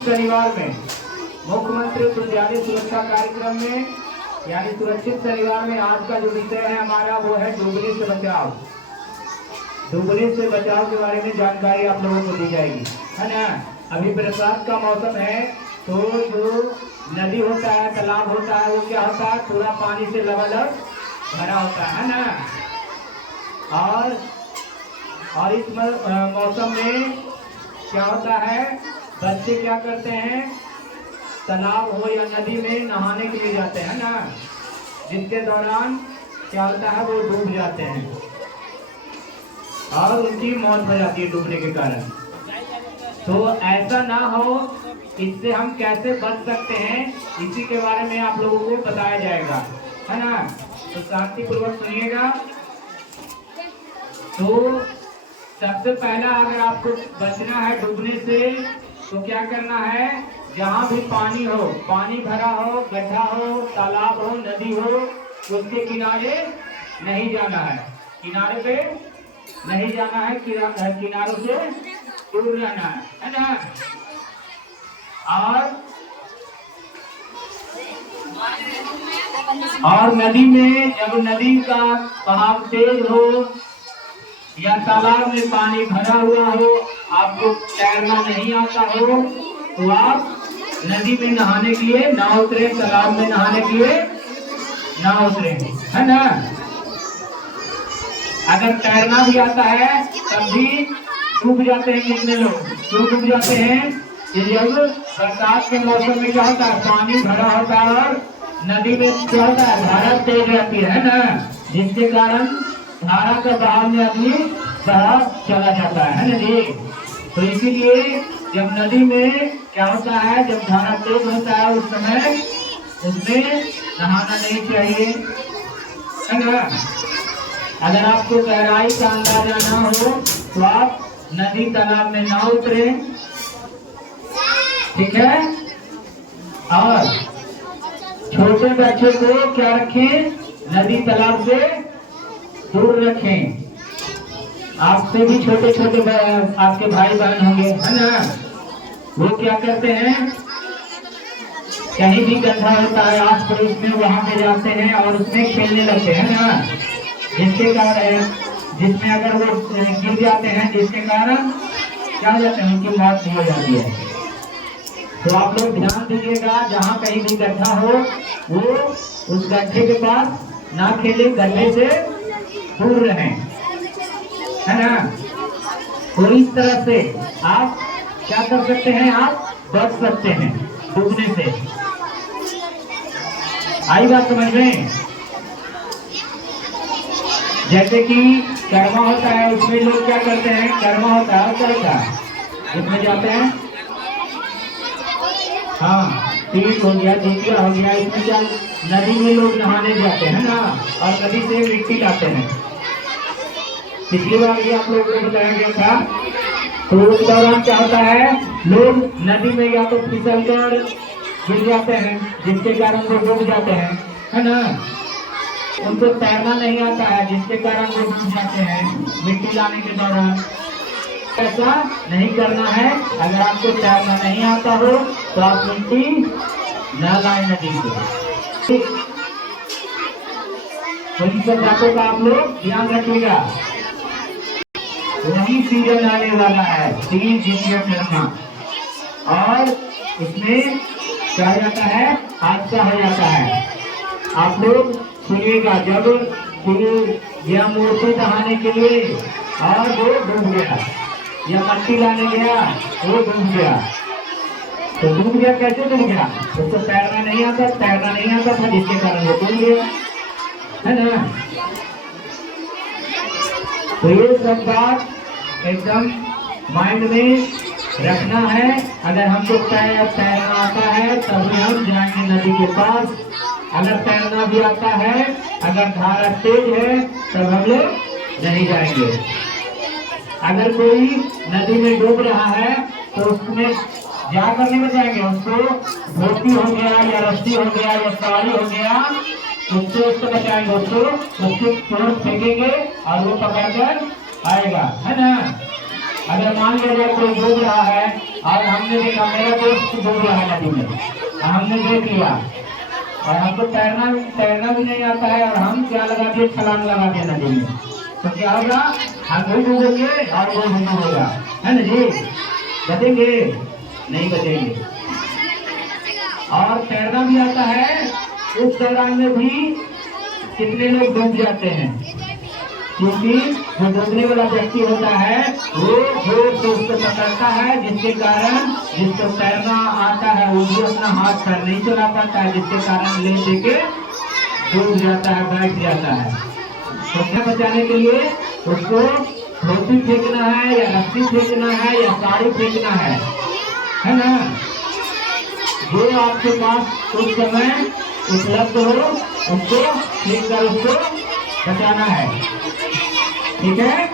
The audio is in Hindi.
शनिवार में मुख्यमंत्री उद्यानी सुरक्षा कार्यक्रम में यानी सुरक्षित शनिवार में आज का जो विषय है हमारा वो है डूबने से बचाव। डूबने से बचाव के बारे में जानकारी आप लोगों को दी जाएगी, है ना। अभी बरसात का मौसम है तो जो नदी होता है, तालाब होता है, वो क्या होता है, पूरा पानी से लबालब भरा होता है ना। और इस मौसम में क्या होता है, बच्चे क्या करते हैं, तालाब हो या नदी में नहाने के लिए जाते हैं ना, जिसके दौरान क्या होता है वो डूब जाते हैं और उनकी मौत हो जाती है डूबने के कारण। तो ऐसा ना हो, इससे हम कैसे बच सकते हैं इसी के बारे में आप लोगों को बताया जाएगा, है ना। तो शांतिपूर्वक सुनिएगा। तो सबसे पहला अगर आपको बचना है डूबने से तो क्या करना है, जहाँ भी पानी हो, पानी भरा हो, गड्ढा हो, तालाब हो, नदी हो, उसके किनारे नहीं जाना है, किनारे पे नहीं जाना है, किनारों से दूर रहना है ना। और नदी में जब नदी का बहाव तेज हो या तालाब में पानी भरा हुआ हो, आपको तैरना नहीं आता हो, तो आप नदी में नहाने के लिए ना उतरे, तालाब में नहाने के लिए ना उतरे, है ना। अगर तैरना भी आता है तब भी डूब जाते हैं कितने लोग, क्यों डूब जाते हैं कि जब बरसात के मौसम में क्या होता है, पानी भरा होता है और नदी में क्या होता है, धारा तेज रहती है ना, जिसके कारण धारा का बहाव में आदमी बहाव चला जाता है ना जी। तो इसीलिए जब नदी में क्या होता है, जब धारा तेज होता है उस समय उसमें नहाना नहीं चाहिए, है ना। अगर आपको गहराई का अंदाजा ना हो तो आप नदी तालाब में ना उतरे, ठीक है। और छोटे बच्चे को क्या रखें, नदी तालाब से दूर रखें। आपसे भी छोटे छोटे आपके भाई बहन होंगे, है ना, वो क्या करते हैं, कहीं भी गड्ढा होता है आस पड़ोस में, वहां पे जाते हैं और उसमें खेलने लगते हैं ना, जिसके कारण जिसमें अगर वो गिर जाते हैं, जिसके कारण क्या हो जाता है, उनकी मौत हो जाती है। तो आप लोग ध्यान दीजिएगा, जहाँ कहीं भी गड्ढा हो वो उस गड्ढे के पास ना खेले, गड्ढे से दूर रहें, है ना। तो इस तरह से आप क्या कर सकते हैं, आप बच सकते हैं डूबने से। आई बात समझ में। जैसे कि कर्मा होता है, उसमें लोग क्या करते हैं, कर्मा होता है क्या उसमें जाते हैं, हाँ, तीज हो गया, दूसरा हो गया, इसमें क्या नदी में लोग नहाने जाते हैं ना, और नदी से मिट्टी लाते हैं। पिछली बार भी आप लोगों को बताया गया था। तो उस दौरान क्या होता है, लोग नदी में या तो फिसल कर गिर जाते हैं, जिसके कारण वो डूब जाते हैं, है ना। उनको तैरना नहीं आता है, जिसके कारण वो डूब जाते हैं मिट्टी लाने के दौरान। ऐसा नहीं करना है। अगर आपको तैरना नहीं आता हो तो आप मिट्टी न लाए नदी से। तो इन सब बातों का आप लोग ध्यान रखिएगा। वही सीजन आने वाला है, 3 जितिया करना, और इसमें क्या हो जाता है, हादसा हो जाता है। आप लोग सुनिएगा, जब यह मूर्ति नहाने के लिए और वो डूब गया, या मट्टी लाने गया वो डूब गया, तो डूब गया, कैसे डूब गया, उसको तैरना नहीं आता था, जिसके कारण वो डूब गया, है ना। तो ये सब बात एकदम माइंड में रखना है। अगर हमको तैरना आता है तभी हम जाएंगे नदी के पास, अगर तैरना भी आता है, अगर धारा तेज है तब हम लोग नहीं जाएंगे। अगर कोई नदी में डूब रहा है तो उसमें जाकर नहीं बचाएंगे, उसको धोती हो गया या रस्सी हो गया या साड़ी हो गया, उसको बचाएंगे, उसको चोट फेंकेंगे और वो पकड़कर आएगा, है ना। अगर मान लिया जाए कोई डूब रहा है और हमने देखा मेरा दोस्त डूब रहा है नदी में और हमने देख लिया और हमको तैरना भी नहीं आता है और हम क्या लगा दिए, छलांग लगा दिए नदी में, तो क्या होगा, हम भी डूबेंगे और वो भी डूबेगा, है ना जी। बचेंगे नहीं बचेंगे। और तैरना भी आता है, उस दौरान में भी कितने लोग डूब जाते हैं, क्योंकि जो डूबने वाला व्यक्ति होता है वो जोर से उसको पकड़ता है, जिसके कारण जिसको तैरना आता है वो भी अपना हाथ पैर नहीं चला पाता है, जिसके कारण ले देके डूब जाता है, बैठ जाता है। तो क्या बचाने के लिए उसको धोती फेंकना है या रस्सी फेंकना है या साड़ी फेंकना है ना, जो आपके पास उस समय उपलब्ध हो उसको फेंक कर उसको बचाना है, ठीक है।